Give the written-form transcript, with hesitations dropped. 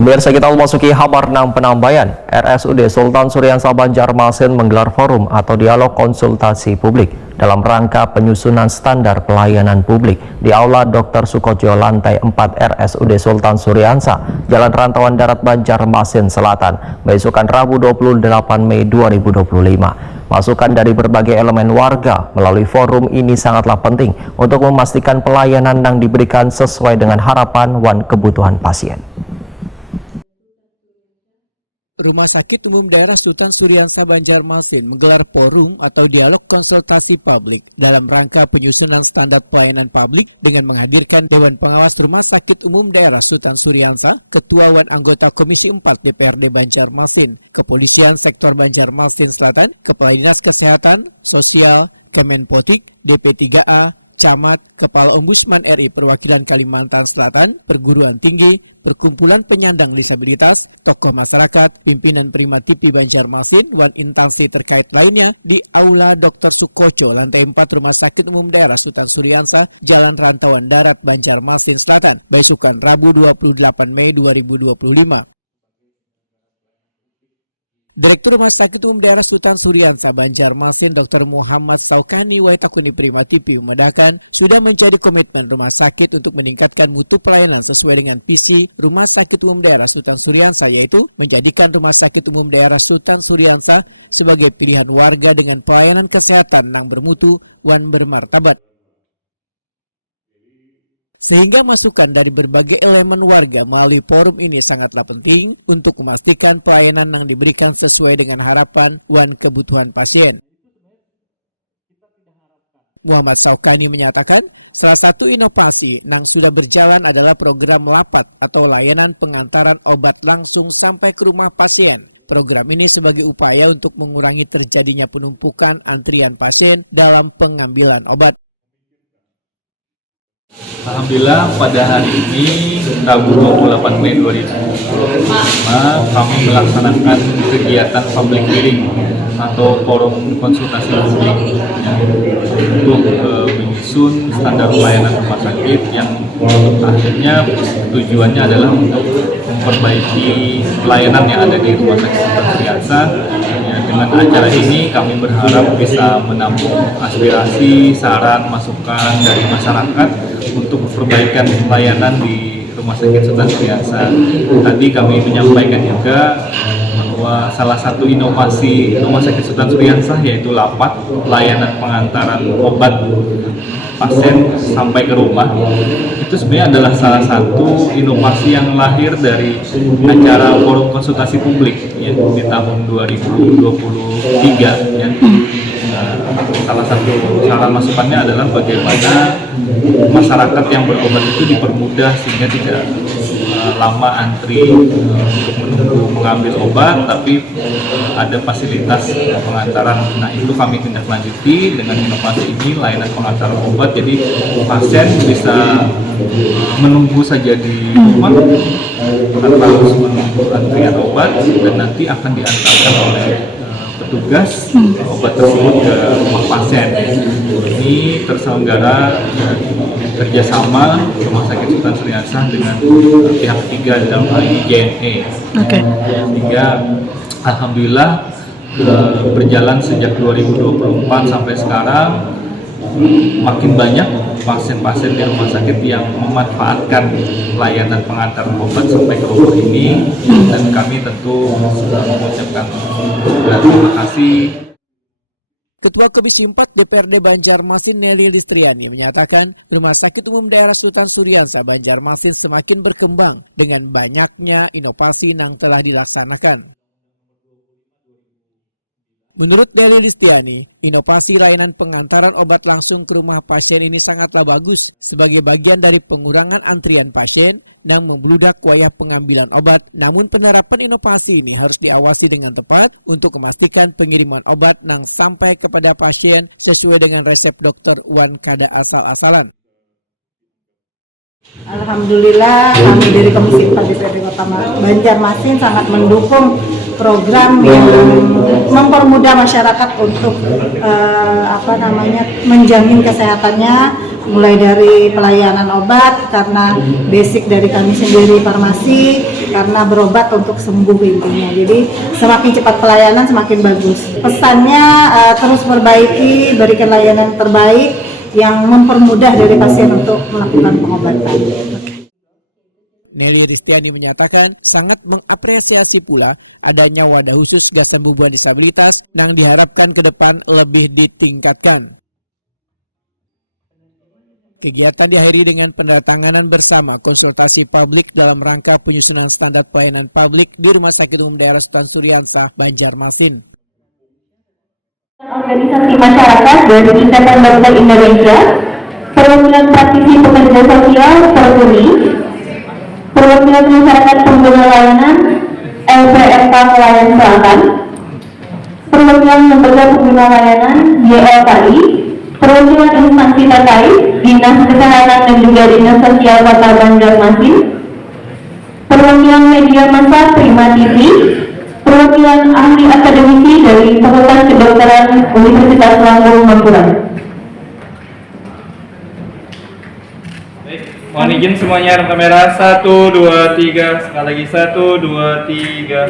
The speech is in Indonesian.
Pemirsa, kita memasuki kabar 6 penambahan. RSUD Sultan Suryansa Banjarmasin menggelar forum atau dialog konsultasi publik dalam rangka penyusunan standar pelayanan publik di Aula Dr. Sukojo lantai 4 RSUD Sultan Suryansa, Jalan Rantauan Darat Banjarmasin Selatan, besokan Rabu 28 Mei 2025. Masukan dari berbagai elemen warga melalui forum ini sangatlah penting untuk memastikan pelayanan yang diberikan sesuai dengan harapan dan kebutuhan pasien. Rumah Sakit Umum Daerah Sultan Suryansa Banjarmasin menggelar forum atau dialog konsultasi publik dalam rangka penyusunan standar pelayanan publik dengan menghadirkan Dewan Pengawas Rumah Sakit Umum Daerah Sultan Suryansa, Ketua dan anggota Komisi 4 DPRD Banjarmasin, Kepolisian Sektor Banjarmasin Selatan, Kepala Dinas Kesehatan, Sosial, Kemenpotik, DP3A, Camat, Kepala Ombudsman RI Perwakilan Kalimantan Selatan, Perguruan Tinggi, Perkumpulan Penyandang Disabilitas, tokoh masyarakat, pimpinan Prima TV Banjarmasin, dan instansi terkait lainnya di Aula Dr. Sukojo, lantai 4 Rumah Sakit Umum Daerah Sultan Suryansa, Jalan Rantauan Darat Banjarmasin Selatan, besokan Rabu 28 Mei 2025. Direktur Rumah Sakit Umum Daerah Sultan Suryansa Banjarmasin Dr. Muhammad Saukani Waitakuni Prima TV memedahkan sudah menjadi komitmen rumah sakit untuk meningkatkan mutu pelayanan sesuai dengan visi Rumah Sakit Umum Daerah Sultan Suryansa, yaitu menjadikan Rumah Sakit Umum Daerah Sultan Suryansa sebagai pilihan warga dengan pelayanan kesehatan yang bermutu dan bermartabat. Sehingga masukan dari berbagai elemen warga melalui forum ini sangatlah penting untuk memastikan pelayanan yang diberikan sesuai dengan harapan dan kebutuhan pasien. Muhammad Saukani menyatakan salah satu inovasi yang sudah berjalan adalah program LAPAT atau layanan pengantaran obat langsung sampai ke rumah pasien. Program ini sebagai upaya untuk mengurangi terjadinya penumpukan antrian pasien dalam pengambilan obat. Alhamdulillah pada hari ini Rabu 28 Mei 2025 kami melaksanakan kegiatan public hearing atau forum konsultasi publik untuk menyusun standar pelayanan rumah sakit yang akhirnya tujuannya adalah untuk memperbaiki pelayanan yang ada di Rumah Sakit Sultan Suryansa. Dengan acara ini kami berharap bisa menampung aspirasi, saran, masukan dari masyarakat untuk perbaikan pelayanan di Rumah Sakit Sultan Suryansa. Tadi kami menyampaikan juga bahwa salah satu inovasi Rumah Sakit Sultan Suryansa yaitu LAPAT, layanan pengantaran obat pasien sampai ke rumah. Itu sebenarnya adalah salah satu inovasi yang lahir dari acara forum konsultasi publik ya, di tahun 2023 ya. Salah satu saran masukannya adalah bagaimana masyarakat yang berobat itu dipermudah sehingga tidak lama antri untuk menunggu mengambil obat, tapi ada fasilitas pengantaran. Nah, itu kami tindak lanjuti dengan inovasi ini, layanan pengantaran obat. Jadi pasien bisa menunggu saja di rumah tanpa harus menunggu antrian obat, dan nanti akan diantarkan oleh petugas obat tersebut ke rumah pasien ya. Ini terselenggara kerjasama Rumah Sakit Sultan Suryansa dengan pihak ketiga, dalam hal ini JNE. Okay. Sehingga alhamdulillah berjalan sejak 2024 sampai sekarang makin banyak pasien-pasien di rumah sakit yang memanfaatkan layanan pengantaran obat sampai ke rumah ini ya, dan kami tentu mengucapkan terima kasih. Ketua Komisi 4 DPRD Banjarmasin Nelly Listriani menyatakan Rumah Sakit Umum Daerah Sultan Suryansa Banjarmasin semakin berkembang dengan banyaknya inovasi yang telah dilaksanakan. Menurut Nelly Listriani, inovasi layanan pengantaran obat langsung ke rumah pasien ini sangatlah bagus sebagai bagian dari pengurangan antrian pasien yang membludak wayah pengambilan obat. Namun penerapan inovasi ini harus diawasi dengan tepat untuk memastikan pengiriman obat yang sampai kepada pasien sesuai dengan resep dokter wan kada asal-asalan. Alhamdulillah kami dari Komisi 4 DPRD Kota Banjarmasin sangat mendukung program yang mempermudah masyarakat untuk menjamin kesehatannya mulai dari pelayanan obat, karena basic dari kami sendiri farmasi, karena berobat untuk sembuh intinya. Jadi semakin cepat pelayanan semakin bagus. Pesannya terus perbaiki, berikan layanan terbaik yang mempermudah dari pasien untuk melakukan pengobatan. Nelly Ristiani menyatakan sangat mengapresiasi pula adanya wadah khusus gasan bubuhan disabilitas yang diharapkan ke depan lebih ditingkatkan. Kegiatan diakhiri dengan pendatanganan bersama konsultasi publik dalam rangka penyusunan standar pelayanan publik di Rumah Sakit Umum Daerah Sultan Suriansah, Banjarmasin. Organisasi masyarakat dari Ikatan Dokter Indonesia, perwakilan praktisi pekerja sosial Perguni, perwakilan masyarakat pengguna layanan LPFK Pelayan Selatan, perwakilan lembaga pengguna layanan YLKI, perwakilan instansi terkait Dinas Kesehatan dan juga Dinas Sosial Kota Banjarmasin, perwakilan media massa Prima TV, perwakilan ahli akademisi dari Fakultas Kedokteran Universitas Lampung Mangkurat. Mohon izin semuanya, rem kamera 1, 2, 3, sekali lagi 1, 2, 3.